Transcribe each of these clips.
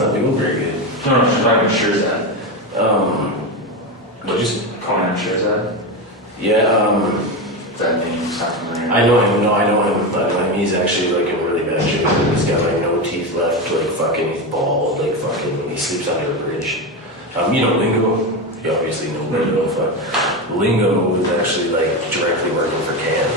not doing very good. No, she's not even sure that. What just Conan Shirzad. yeah, That name's not familiar. I know him. No, I know him. He's actually like in really bad shape. He's got like no teeth left. Like fucking, he's bald. Like fucking, he sleeps under a bridge. You know Lingo. You obviously know Lingo. Fuck. Lingo was actually like directly working for Cam.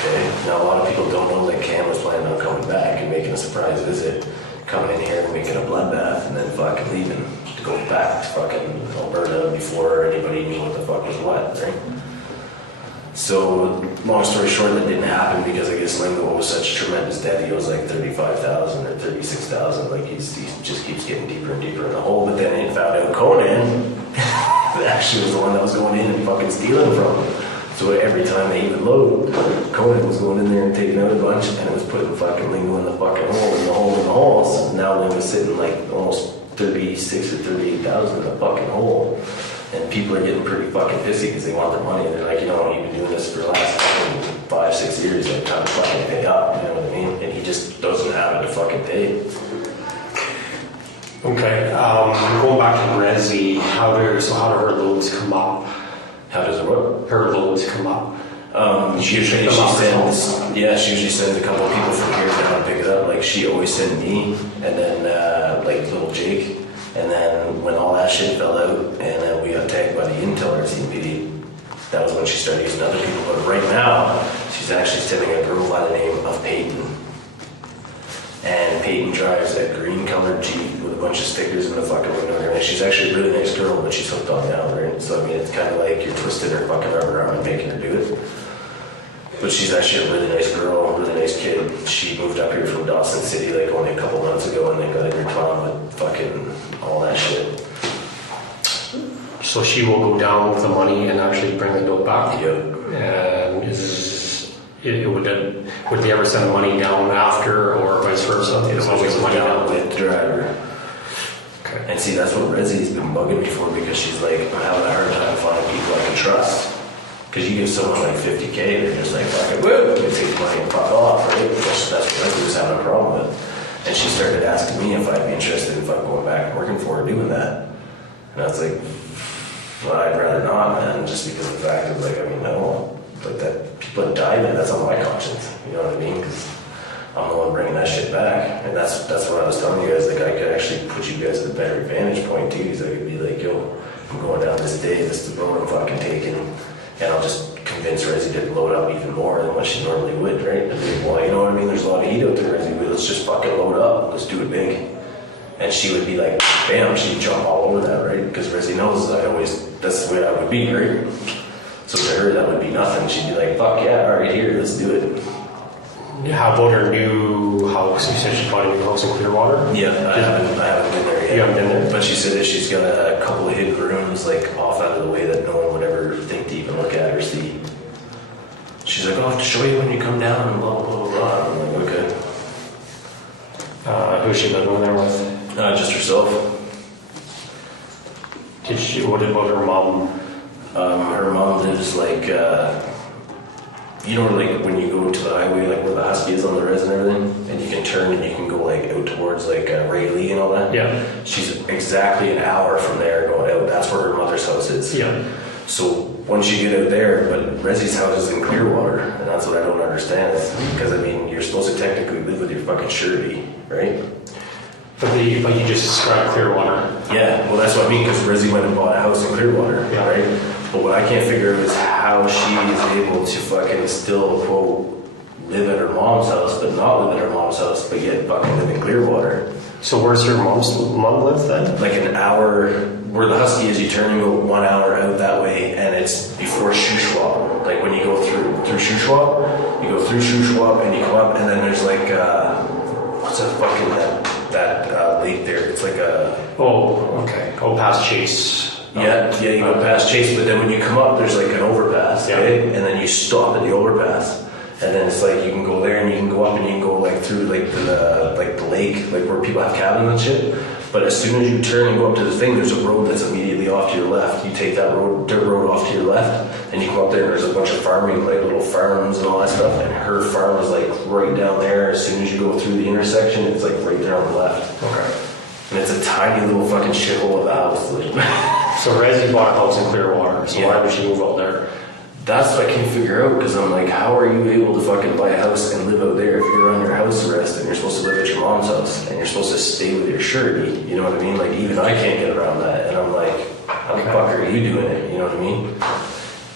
Okay. Now a lot of people don't know that Cam was planning on coming back and making a surprise visit, coming in here and making a bloodbath, and then fucking leaving to go back to fucking Alberta before anybody knew what the fuck was what, right? So, long story short, that didn't happen because I guess Lingo was such a tremendous debt. He owes like 35,000 or 36,000. Like he just keeps getting deeper and deeper in the hole. But then he found out Conan actually was the one that was going in and fucking stealing from him. So every time they even load, Conan was going in there and taking out a bunch, and it was putting fucking Lingo in the fucking hole, in the hole, in the hole. So now Lingo's sitting like almost 36 or 38,000 in the fucking hole. And people are getting pretty fucking pissy because they want their money. And they're like, you've been doing this for the last fucking 5-6 years. Like, time to fucking pay up. You know what I mean? And he just doesn't have it to fucking pay. Okay. Going back to Resi, how do her loads come up? How does it work? Her loads come up. She usually sends a couple people from here down to pick it up. Like, she always sent me, and then like little Jake. And then when all that shit fell out, and then we got tagged by the Intel RCMPD, that was when she started using other people. But right now, she's actually sending a girl by the name of Peyton. And Peyton drives a green colored Jeep with a bunch of stickers in the fucking window. And she's actually a really nice girl, but she's hooked on now, right? So I mean, it's kind of like you're twisting her fucking rubber arm and making her do it. But she's actually a really nice girl, really nice kid. She moved up here from Dawson City like only a couple months ago, and they got intertwined with fucking all that shit. So she will go down with the money and actually bring the dope back? Yep. And would they ever send the money down after, or vice versa? It's always money down with the driver. Okay. And see, that's what Rezzy's been bugging me for, because she's like, I'm having a hard time finding people I can trust. Because you give someone like 50K, they're just like, fucking, woo, they take the money and fuck off, right? That's what Rezzy was having a problem with. And she started asking me if I'd be interested in fucking going back and working for her doing that. And I was like, well, I'd rather not, man, just because of the fact of like, I mean, no, like that, people that died, man, that's on my conscience, you know what I mean? Because I'm the one bringing that shit back. And that's what I was telling you guys, like, I could actually put you guys at a better vantage point too, because I could be like, yo, I'm going down this day, this is the road I'm fucking taking, and I'll just convince Rezzy to load up even more than what she normally would, right? And be like, well, you know what I mean, there's a lot of heat out there, Rezzy, but let's just fucking load up, let's do it big. And she would be like, bam, she'd jump all over that, right? Because Rezzy knows that's the way I would be, right? So to her, that would be nothing. She'd be like, fuck yeah, all right, here, let's do it. How about her new house? You said she bought a new house in Clearwater? Yeah, I haven't been there yet. You haven't been there? But she said that she's got a couple of hidden rooms, like, off out of the way that no one would ever think to even look at or see. She's like, I'll have to show you when you come down, and blah, blah, blah, blah. I'm like, okay. Who's she living there with? Just herself. What about her mom? Her mom lives like, you know, like when you go to the highway, like where the Husky is on the res and everything, and you can turn and you can go like out towards like Rayleigh and all that. Yeah. She's exactly an hour from there going out. That's where her mother's house is. Yeah. So once you get out there, but Rezzy's house is in Clearwater, and that's what I don't understand. Because I mean, you're supposed to technically live with your fucking surety, right? But you just described Clearwater. Yeah, well that's what I mean, because Rezzy went and bought a house in Clearwater, Yeah. right? But what I can't figure out is how she is able to fucking still, quote, live at her mom's house, but not live at her mom's house, but yet fucking live in Clearwater. So where's her mom live then? Like an hour, where the Husky is, you turn and go 1 hour out that way, and it's before Shuswap. Like when you go through Shuswap, you go through Shuswap and you come up, and then there's like, what's that fucking, that lake there? It's like a... Oh, okay. Go past Chase. Yeah, you go past Chase, but then when you come up, there's like an overpass, Yeah. right? And then you stop at the overpass. And then it's like you can go there and you can go up and you can go like through like the lake, like where people have cabins and shit. But as soon as you turn and go up to the thing, there's a road that's immediately off to your left. You take that dirt road off to your left, and you go up there and there's a bunch of farming, like little farms and all that stuff. And her farm is like right down there. As soon as you go through the intersection, it's like right there on the left. Okay. And it's a tiny little fucking shithole of a house. Like, So Resi bought a house in Clearwater, so Yeah. why would she move out there? that's what I can't figure out, because I'm like, how are you able to fucking buy a house and live out there if you're under house arrest and you're supposed to live at your mom's house and you're supposed to stay with your surety? You know what I mean? Like, even I can't get around that. And I'm like, how the fuck are you doing it? You know what I mean?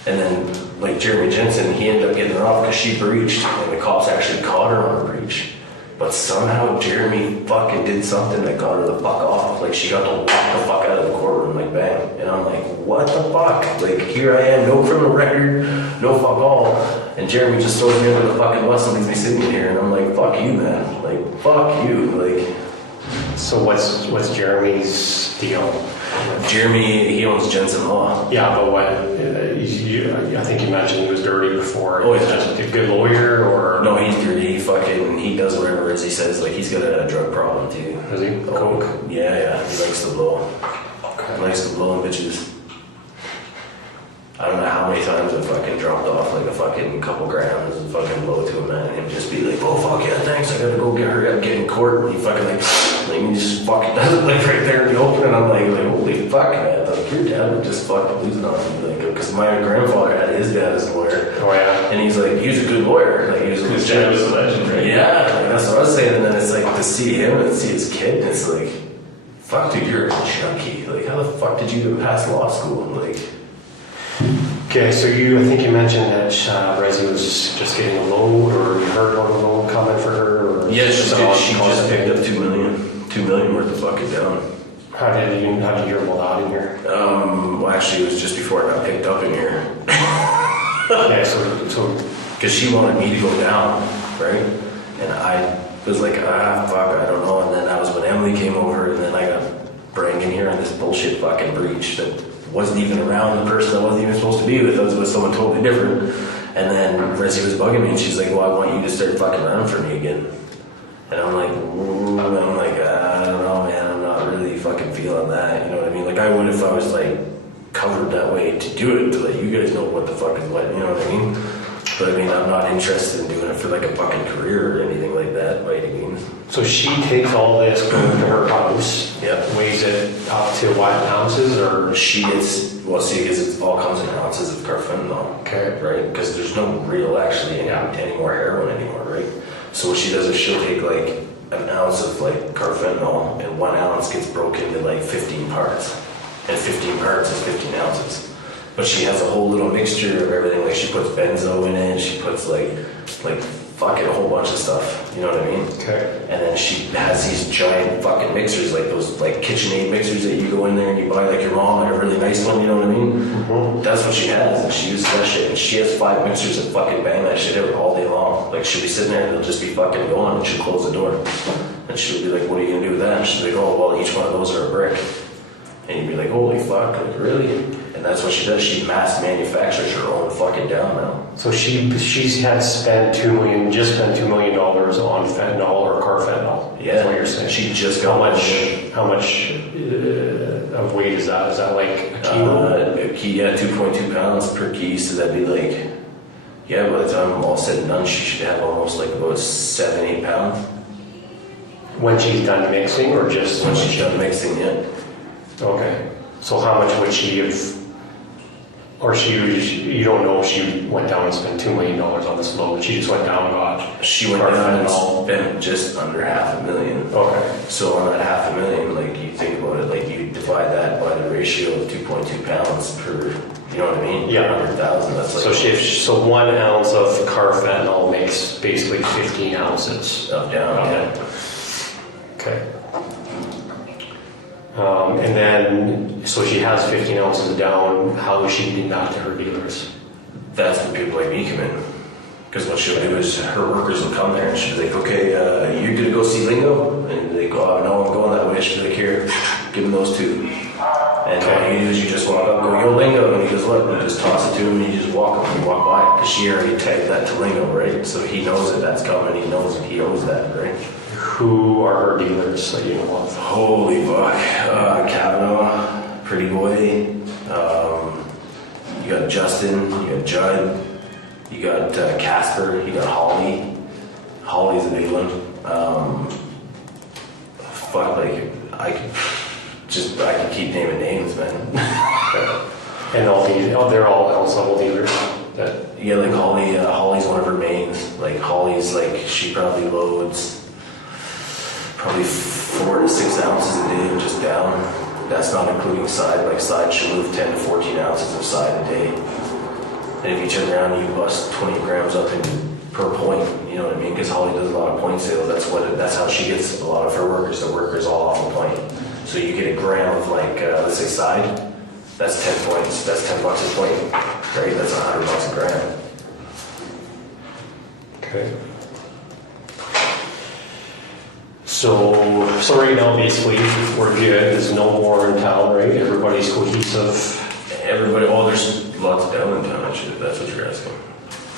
And then, like, Jeremy Jensen, he ended up getting her off because she breached, and the cops actually caught her on a breach. But somehow Jeremy fucking did something that got her the fuck off. Like, she got to walk the fuck out of the courtroom, like, bang. And I'm like, what the fuck? Like, here I am, no criminal record, no fuck all. And Jeremy just throws me under the fucking bus and leaves me sitting here. And I'm like, fuck you, man. Like, fuck you. Like, So what's Jeremy's deal? Jeremy, he owns Jensen Law. Yeah, but what? I think you mentioned he was dirty before. Oh, Is yeah. that a good lawyer or? No, he's dirty. He does whatever as he says. Like, he's got a drug problem, too. Is he? Coke? Yeah. He likes to blow. Okay. He likes to blow on bitches. I don't know how many times I've fucking dropped off like a fucking couple grams and fucking blow to him, man, and him just be like, oh fuck yeah, thanks, I gotta go get in court. And he fucking like he just fucking does it like right there in the open, and I'm like holy fuck, man, like your dad would just fucking losing on me, like, because my grandfather had his dad as a lawyer, Oh yeah. and he's like, he was a good lawyer, like he was His dad was a legend, right? yeah, like, that's what I was saying, and then it's like to see him and see his kid, and it's like, fuck dude, you're a junkie, like how the fuck did you even pass law school, like. Okay, so I think you mentioned that Resi was just getting a loan, or you heard on the loan coming for her, or Yeah, she just picked up up. $2 million worth of fucking down. How did you hear about that in here? Well, actually, it was just before I got picked up in here. Yeah, so Because she wanted me to go down, right? And I was like, fuck, I don't know. And then that was when Emily came over, and then I got Brandon here on this bullshit fucking breach that wasn't even around the person I wasn't even supposed to be with. I was with someone totally different. And then Resi was bugging me, and she's like, well, I want you to start fucking running for me again. And I'm like, I don't know, man, I'm not really fucking feeling that, you know what I mean? Like, I would if I was, like, covered that way to do it, to let you guys know what the fuck is what, you know what I mean? But I mean, I'm not interested in doing it for, like, a fucking career or anything like that, by any means. So she takes all this, goes to her house, Yep. weighs it up to what, ounces, or? She gets, well, see, because it all comes in ounces of carfentanil, Okay. right? Because there's no real, actually, any more heroin anymore, right? So what she does is she'll take, like, an ounce of, like, carfentanil, and 1 ounce gets broken into, like, 15 parts. And 15 parts is 15 ounces. But she has a whole little mixture of everything. Like, she puts benzo in it, she puts, like fucking a whole bunch of stuff, you know what I mean? Okay. And then she has these giant fucking mixers, like those like KitchenAid mixers that you go in there and you buy like your mom, like a really nice one, you know what I mean? Mm-hmm. That's what she has, and she uses that shit, and she has 5 mixers that fucking bang that shit out all day long. Like, she'll be sitting there and they'll just be fucking going, and she'll close the door. And she'll be like, what are you gonna do with that? And she'll be like, oh, well, each one of those are a brick. And you'd be like, holy fuck, like, really? And that's what she does. She mass manufactures her own fucking down now. So she's had spent $2 million on fentanyl or carfentanil. Yeah. That's what you're saying. She just got How much of weight is that? Is that like a kilo? a key, yeah, 2.2 pounds per key, so that'd be like, yeah, by the time I'm all said and done, she should have almost like about 7-8 pounds. When she's done mixing, or just When she's done mixing, yeah. Okay. So how much would she have, or you don't know if she went down and spent $2 million on this loan? She just went down and got. She went down and spent just under $500,000. Okay. So on that $500,000, like, you think about it, like, you divide that by the ratio of 2.2 pounds per, you know what I mean? Yeah. 100,000, that's like. So 1 ounce of carfentanil makes basically 15 ounces. Up, down, yeah. Okay. And then, so she has 15 ounces down. How is she getting back to her dealers? That's when people like me come in. Because what she'll do is her workers will come there and she'll be like, okay, you're gonna go see Lingo? And they go, oh, no, I'm going that way. She'll be like, here, give him those 2. And all you do is you just walk up, go, yo, Lingo. And he goes, look, and you just toss it to him and you just walk up and you walk by. Because she already tagged that to Lingo, right? So he knows that that's coming. He knows that he owes that, right? Who are her dealers that you know of? Holy fuck. Kavanaugh, Pretty Boy. You got Justin, you got Judd, you got Casper, you got Holly. Holly's a big one. Fuck, like, I I could keep naming names, man. And all these, they're all house level dealers. That Yeah, like Holly's one of her mains. Like Holly's, like she probably loads probably 4 to 6 ounces a day just down. That's not including side. Like side she'll move 10 to 14 ounces of side a day. And if you turn around and you bust 20 grams up per point, you know what I mean? Because Holly does a lot of point sales. That's how she gets a lot of her workers. The workers all off a point. So you get a gram of like let's say side. That's 10 points. That's $10 a point, right? That's $100 a gram. okay. So right now, basically, we're good. There's no more in town, right? Everybody's cohesive. Everybody, there's lots of down in town, actually. That's what you're asking.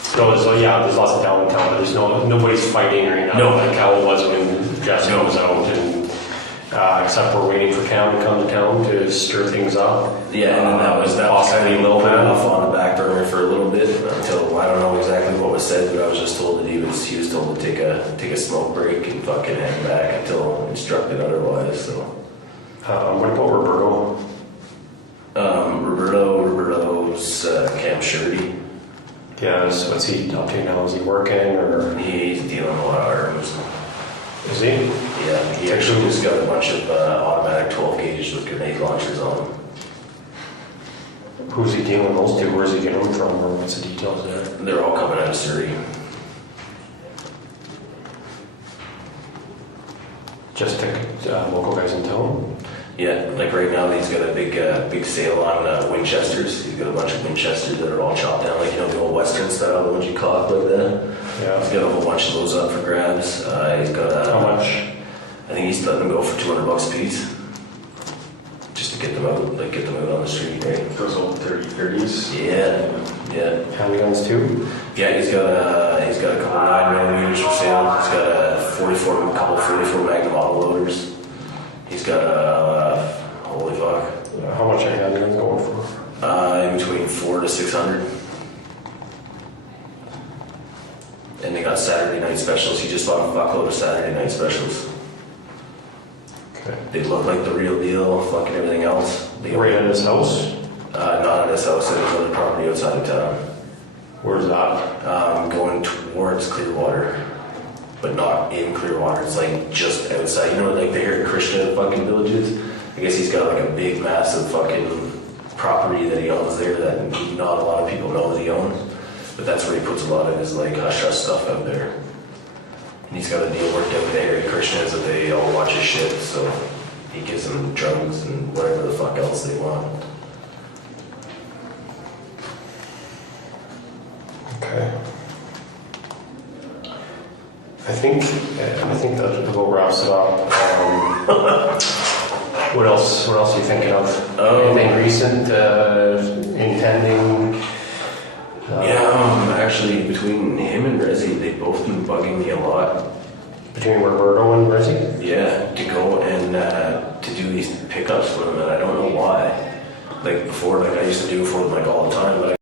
So yeah, there's lots of town in town, but there's nobody's fighting right now. No. Like how it was when Jesse was out, and except we're waiting for Cam to come to town to stir things up. Yeah, and then that was possibly kind of low man. off on the back burner for a little bit until I don't know exactly what was said, but I was just told that he was told to take a smoke break and fucking hang back until instructed otherwise. So What about Roberto? Roberto's Cam Shirty. Yeah, so what's he up to now? Is he working or He's dealing a lot of arms. is he? Yeah, he actually just got a bunch of automatic 12 gauge with grenade launchers on them. Who's he dealing those to? Where's he getting them from? Or what's the details there? They're all coming out of Surrey. Just to local guys in town? Yeah, like right now he's got a big sale on Winchesters. He's got a bunch of Winchesters that are all chopped down, like the old Western style, the ones you cock like that. Yeah. He's got a whole bunch of those up for grabs. He's got How much? I think he's letting them go for $200 a piece, just to get them out, on the street, right? Those old 30s. Yeah. Handguns too? Yeah, he's got a couple 9mm for sale. He's got a couple 44 Magnum autoloaders. He's got holy fuck. How much are handguns going for? In between 400 to 600. And they got Saturday night specials. He just bought a fuckload of Saturday night specials. Okay. They look like the real deal, fucking everything else. Right at his house? Not at his house, at his other property outside of town. Where's that? Going towards Clearwater, but not in Clearwater. It's like just outside. Like the Hare Krishna fucking villages. I guess he's got like a big, massive fucking property that he owns there that not a lot of people know that he owns. But that's where he puts a lot of his like hush-hush stuff out there. And he's got a deal worked out with the Hare Krishnas that they all watch his shit, so he gives them drugs and whatever the fuck else they want. Okay. I think that about wraps it up. What else are you thinking of? Anything recent, intending? Actually, between him and Resi, they've both been bugging me a lot. Between Roberto and Resi? Yeah, to go and to do these pickups for them, and I don't know why. Like before, I used to do it for them like all the time, but